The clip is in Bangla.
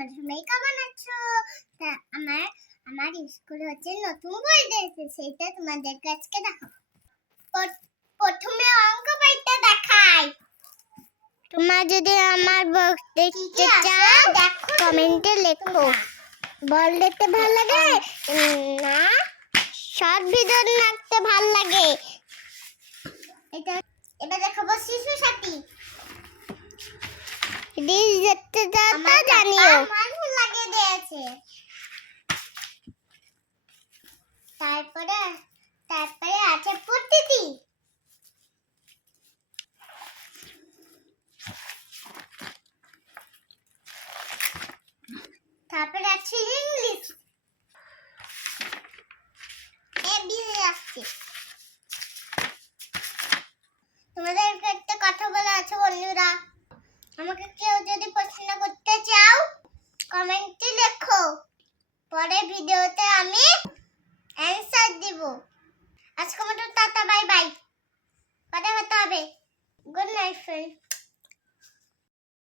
তোমরা সবাই কেমন আছো? তা আমার স্কুলে হচ্ছে নতুন বই দিয়েছে, সেটা তোমাদেরকে আজকে দেখাবো। প্রথমে অঙ্ক বইটা দেখাই। তোমরা যদি আমার বক্স দেখতে চাও কমেন্টে লেখো। বল দেখতে ভালো লাগে না শর্ট ভিডিও দেখতে ভালো লাগে? এটা দেখাবো শিশু সাথী। ডিশ দেখতে চাও তো জানিও। আমার লাগে দিয়েছে। তারপরে আছে প্রতিটি। তারপরে আছে ইংলিশ। আসছে। তোমাদের একটা কথা বলা আছে বন্ধুরা, আমাকে কেউ যদি প্রশ্ন করতে চাও কমেন্টে লেখো, পরে ভিডিওতে আমি অ্যানসার দিব। আজকের মতো টাটা, বাই বাই, পরে কথা হবে। Good night friend.